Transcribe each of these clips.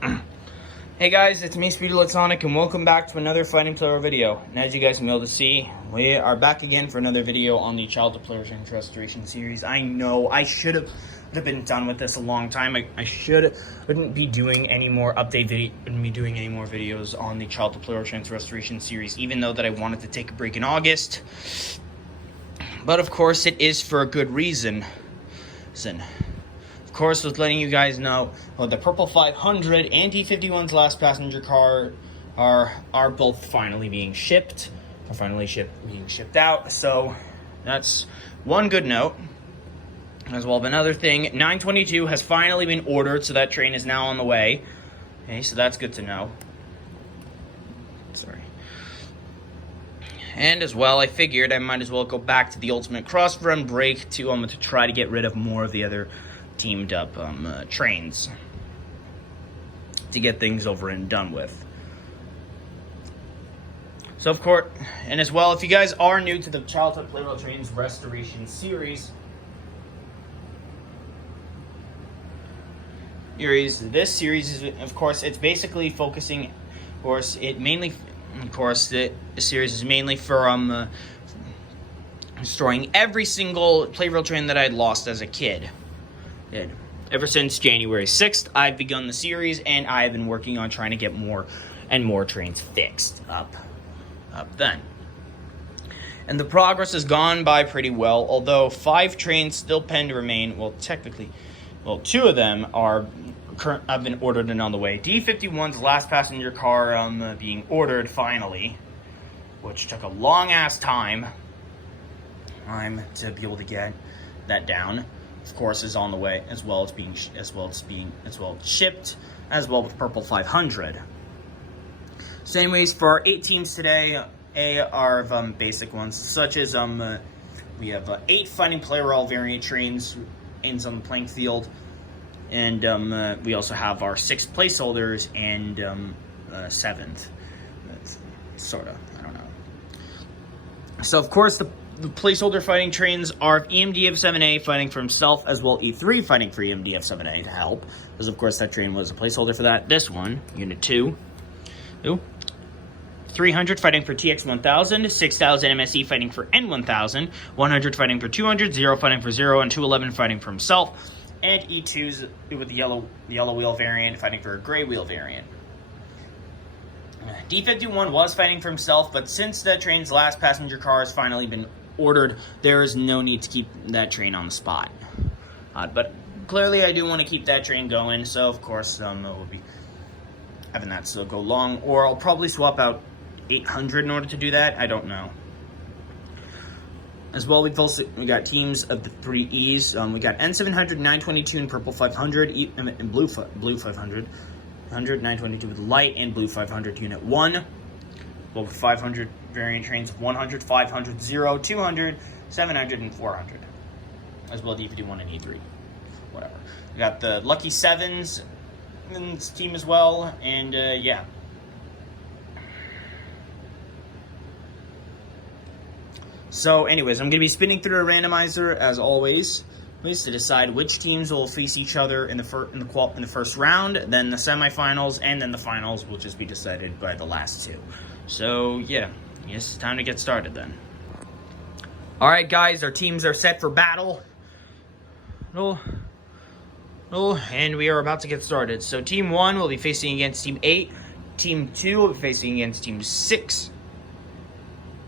Hey guys, it's me, Speedylatonic, and welcome back to another Fighting Plarail video. And as you guys may be able to see, we are back again for another video on the Childhood Plarail Restoration series. I know I should have been done with this a long time. I wouldn't be doing any more wouldn't be doing any more videos on the Childhood Plarail Restoration series, even though that I wanted to take a break in August. But of course, it is for a good reason. Of course, was letting you guys know the Purple 500 and D51's last passenger car are both finally being shipped. Being shipped out. So that's one good note. As well as another thing, 922 has finally been ordered, so that train is now on the way. Okay, so that's good to know. Sorry. And as well, I figured I might as well go back to the Ultimate Cross Run break to try to get rid of more of the other teamed up trains to get things over and done with. So of course, and as well, if you guys are new to the Childhood Plarail Trains Restoration series, this series is, of course, it's basically focusing, of course, the series is mainly for restoring every single Plarail train that I'd lost as a kid. Ever since January 6th, I've begun the series, and I've been working on trying to get more and more trains fixed up then. And the progress has gone by pretty well, although 5 trains still pen to remain. Well, technically, 2 of them have been ordered and on the way. D51's last passenger car being ordered finally, which took a long-ass time to be able to get that down. Of course, is on the way, as well as shipped, as well with Purple 500. So anyways, for our 8 teams today, are basic ones, such as we have 8 Fighting Plarail variant trains on the playing field, and we also have our 6 placeholders and 7th. That's sort of, I don't know. So of course, the placeholder fighting trains are EMDF-7A fighting for himself, as well E3 fighting for EMDF-7A to help, because of course that train was a placeholder for that. This one, Unit 2, 300 fighting for TX-1000, 6000 MSE fighting for N-1000, 100 fighting for 200, 0 fighting for 0, and 211 fighting for himself, and E2's with the yellow wheel variant fighting for a gray wheel variant. D51 was fighting for himself, but since the train's last passenger car has finally been ordered, there is no need to keep that train on the spot. But clearly I do want to keep that train going, so of course we'll be having that still go long, or I'll probably swap out 800 in order to do that. I don't know. As well, we got teams of the 3 E's. We got N700, 922, and Purple 500, and Blue 500. 100, 922 with light, and Blue 500 Unit 1. Both 500 variant trains, 100, 500, 0, 200, 700, and 400. As well, D51 and E3. Whatever. We got the Lucky 7s in this team as well, and yeah. So anyways, I'm going to be spinning through a randomizer as always to decide which teams will face each other in the first round, then the semifinals, and then the finals will just be decided by the last 2. So yeah, yes, it's time to get started then. All right, guys, our teams are set for battle. And we are about to get started. So Team 1 will be facing against Team 8. Team 2 will be facing against Team 6.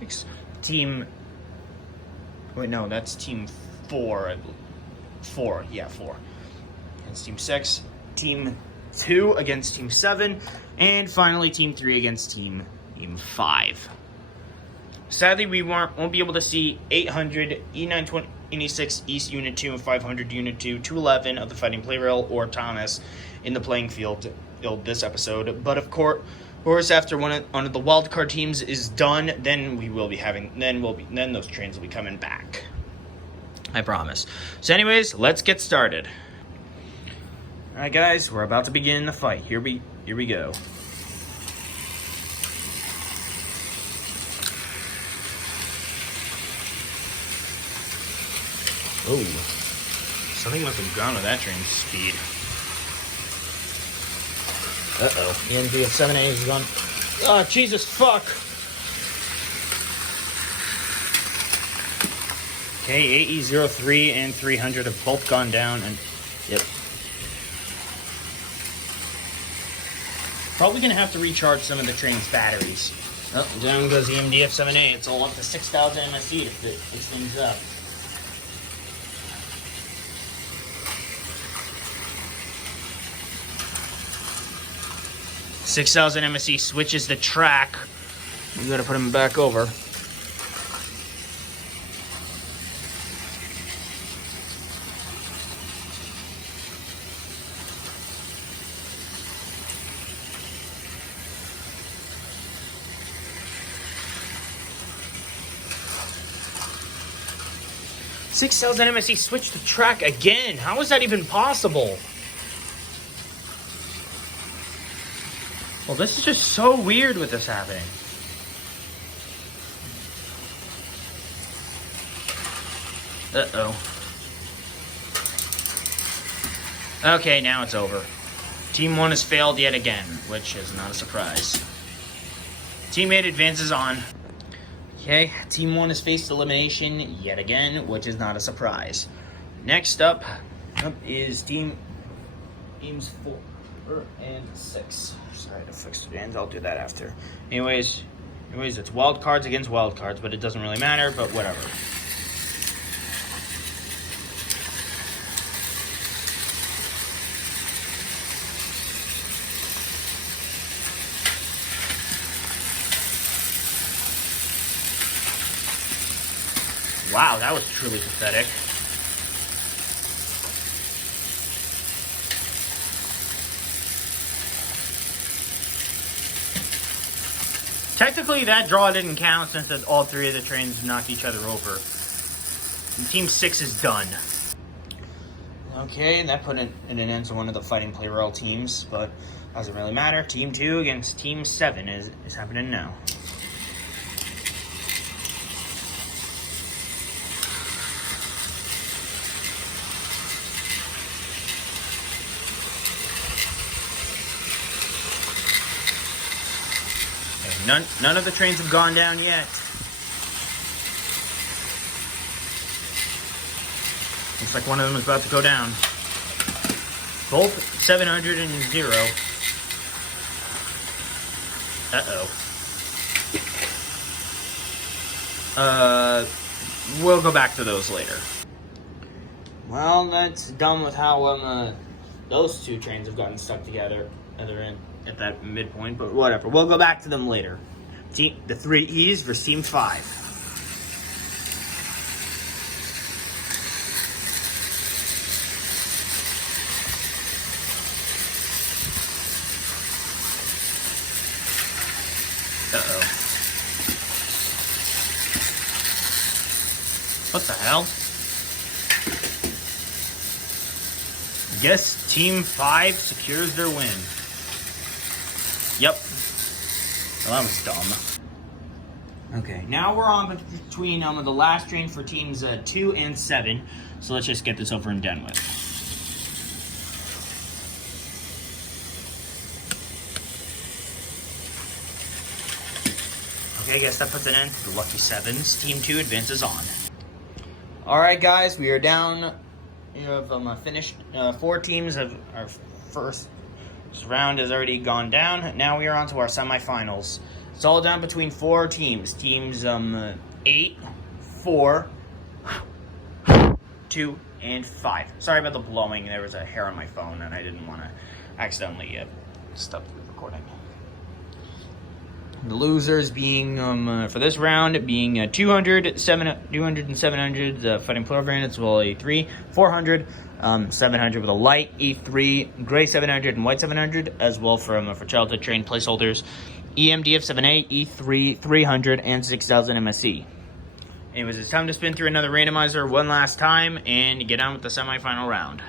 That's Team 4, I believe. 4. Against Team 6. Team 2 against Team 7. And finally, Team 3 against Team 5. Sadly, we won't be able to see 800, E926 East Unit 2, and 500 Unit 2, 211 of the Fighting Plarail, or Thomas in the playing field this episode. But of course, after one of the wildcard teams is done, then then those trains will be coming back. I promise. So anyways, let's get started. Alright guys, we're about to begin the fight. Here we go. Oh, something must have gone with that train's speed. Uh-oh. The NB of 7A is gone. Oh, Jesus, fuck. Okay, AE03 and 300 have both gone down, and yep. Probably gonna have to recharge some of the train's batteries. Oh, down goes the MDF 7A. It's all up to 6,000 MSE to fix things up. $6,000 MSE switches the track. We gotta put him back over. $6,000 MSE switched the track again. How is that even possible? Well, this is just so weird with this happening. Uh-oh. Okay, now it's over. Team 1 has failed yet again, which is not a surprise. Teammate advances on. Okay, Team 1 has faced elimination yet again, which is not a surprise. Next up is Teams 4 and 6. Sorry to fix the bands, I'll do that after. Anyways, it's wild cards against wild cards, but it doesn't really matter, but whatever. Wow, that was truly pathetic. Technically, that draw didn't count since all three of the trains knocked each other over. And Team 6 is done. Okay, that put an end to one of the Fighting Plarail teams, but doesn't really matter. Team 2 against Team 7 is happening now. None of the trains have gone down yet. Looks like one of them is about to go down. Both 700 and 0. Uh-oh. We'll go back to those later. Well, that's done with how those two trains have gotten stuck together at that midpoint, but whatever. We'll go back to them later. The 3Es versus Team 5. Uh-oh. What the hell? Guess Team 5 secures their win. Yep. Well, that was dumb. Okay, now we're on between the last train for Teams 2 and 7. So let's just get this over and done with. Okay, I guess that puts an end to the lucky 7s. Team 2 advances on. Alright guys, we are down. We have finished 4 teams of our first round has already gone down. Now we are on to our semifinals. It's all down between 4 teams. Teams 8, 4, 2, and 5. Sorry about the blowing. There was a hair on my phone and I didn't want to accidentally stop the recording. The losers being, for this round, being 200 and 700, Fighting Plarail, as well a 3, 400, 700 with a light, E3, gray 700, and white 700, as well for childhood train placeholders, EMDF 7A, E3, 300, and 6,000 MSE. Anyways, it's time to spin through another randomizer one last time and get on with the semifinal round.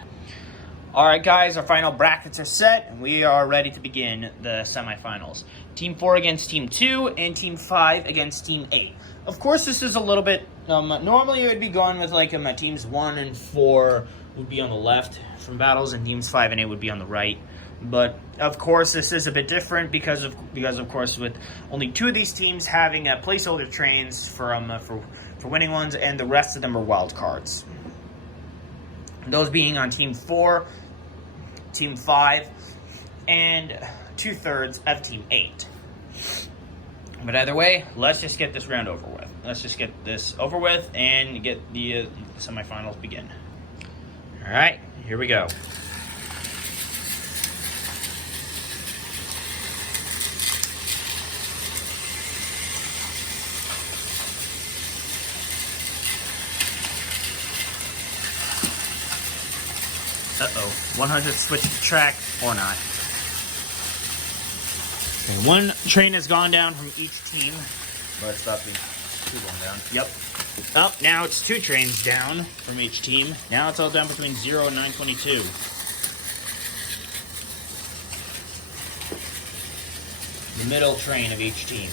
Alright guys, our final brackets are set, and we are ready to begin the semifinals. Team 4 against Team 2, and Team 5 against Team 8. Of course, this is a little bit, normally it would be going with like Teams 1 and 4 would be on the left from battles, and Teams 5 and 8 would be on the right. But of course, this is a bit different because of course with only 2 of these teams having placeholder trains for winning ones, and the rest of them are wild cards. Those being on Team 4, Team 5, and 2/3 of Team 8. But either way, let's just get this round over with. Let's just get this over with and get the semifinals begin. All right, here we go. Uh-oh. 100 switch the track or not. Okay, 1 train has gone down from each team. Let's stop the 2 going down. Yep. Oh, now it's 2 trains down from each team. Now it's all down between 0 and 922. The middle train of each team.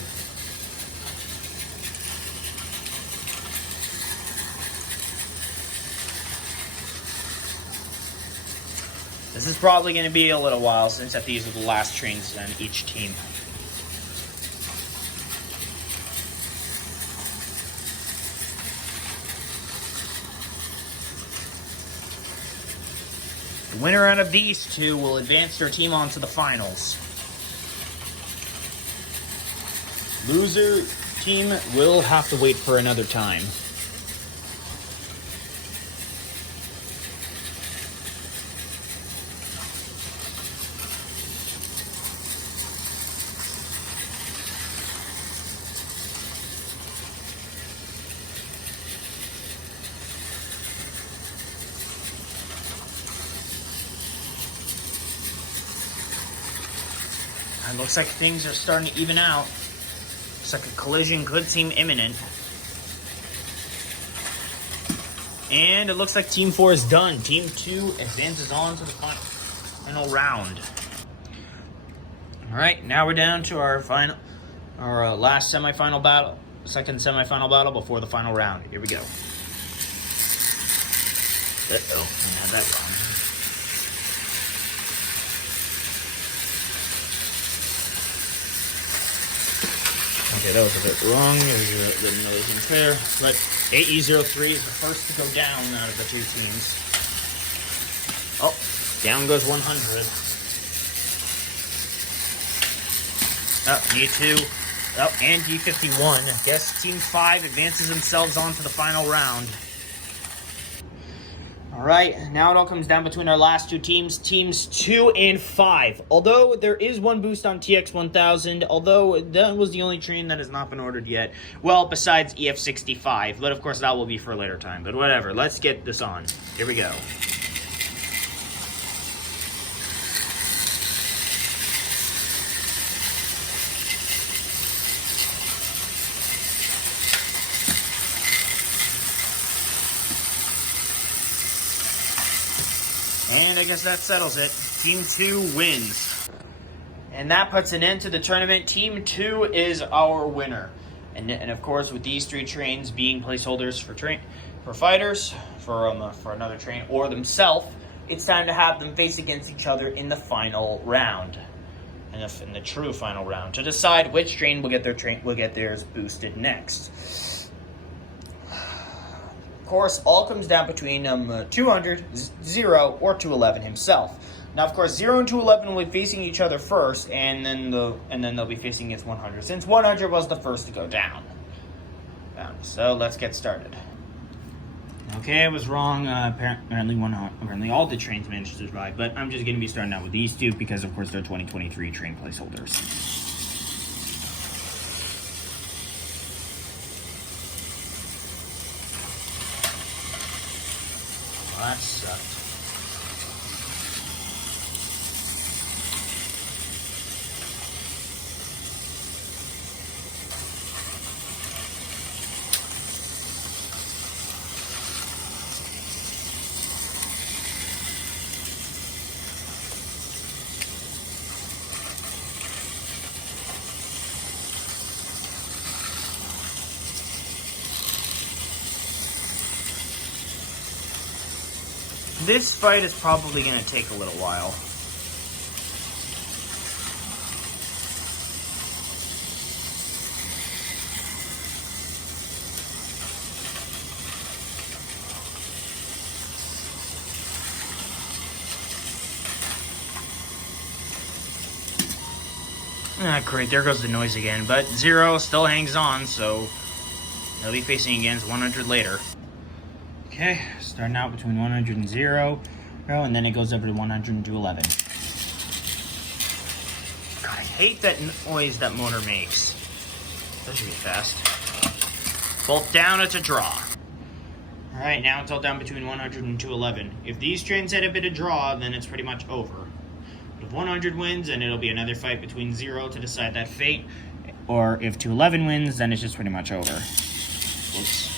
This is probably going to be a little while since that these are the last trains on each team. The winner out of these 2 will advance their team on to the finals. Loser team will have to wait for another time. It looks like things are starting to even out. Looks like a collision could seem imminent. And it looks like Team 4 is done. Team 2 advances on to the final round. Alright, now we're down to our last semifinal battle. Second semifinal battle before the final round. Here we go. Uh-oh, I had that wrong. Okay, that was a bit wrong. Didn't know this was fair. But AE03 is the first to go down out of the 2 teams. Oh, down goes 100. Oh, E2. Oh, and G51. I guess Team 5 advances themselves on to the final round. Alright, now it all comes down between our last 2 teams, Teams 2 and 5. Although there is 1 boost on TX1000, although that was the only train that has not been ordered yet. Well, besides EF65, but of course that will be for a later time. But whatever, let's get this on. Here we go. And I guess that settles it. Team 2 wins. And that puts an end to the tournament. Team 2 is our winner. And of course, with these 3 trains being placeholders for fighters, for another train, or themselves, it's time to have them face against each other in the final round. In the true final round, to decide which train will get theirs boosted next. Of course, all comes down between 200, 0, or 211 himself. Now, of course, 0 and 211 will be facing each other first, and then they'll be facing against 100, since 100 was the first to go down. So let's get started. Okay, I was wrong. Apparently all the trains managed to survive, but I'm just going to be starting out with these 2 because, of course, they're 2023 train placeholders. That sucked. This fight is probably going to take a little while. Ah, great, there goes the noise again. But 0 still hangs on, so he'll be facing against 100 later. Okay, starting out between 100 and 0, and then it goes over to 100 to 11. God, I hate that noise that motor makes. That should be fast. Both down, it's a draw. Alright, now it's all down between 100 and 211. If these trains had a bit of draw, then it's pretty much over. If 100 wins, then it'll be another fight between 0 to decide that fate. Or if 211 wins, then it's just pretty much over. Oops.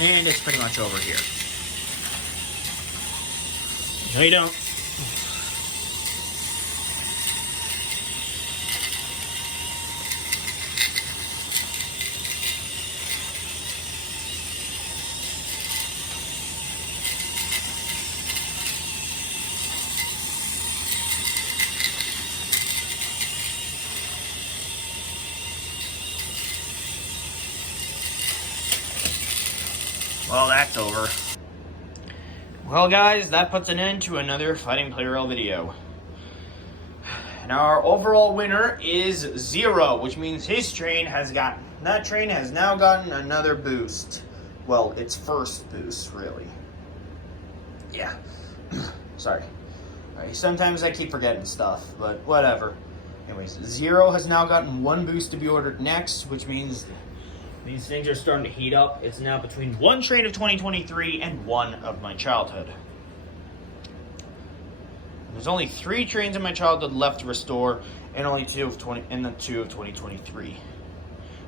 And it's pretty much over here. No, you don't. Well, that's over. Well, guys, that puts an end to another Fighting Plarail video. Now, our overall winner is 0, which means his train has gotten... That train has now gotten another boost. Well, its first boost, really. Yeah. Sorry. Alright, sometimes I keep forgetting stuff, but whatever. Anyways, 0 has now gotten 1 boost to be ordered next, which means... These things are starting to heat up. It's now between 1 train of 2023 and 1 of my childhood. There's only 3 trains in my childhood left to restore, and only 2 of 2023.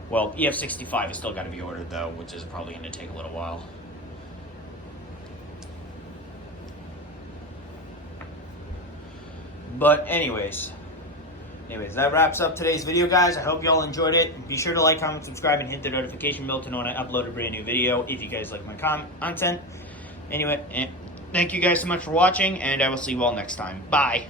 Well, EF65 has still got to be ordered though, which is probably going to take a little while. But anyways, that wraps up today's video, guys. I hope you all enjoyed it. Be sure to like, comment, subscribe, and hit the notification bell to know when I upload a brand new video if you guys like my content. Anyway, thank you guys so much for watching, and I will see you all next time. Bye!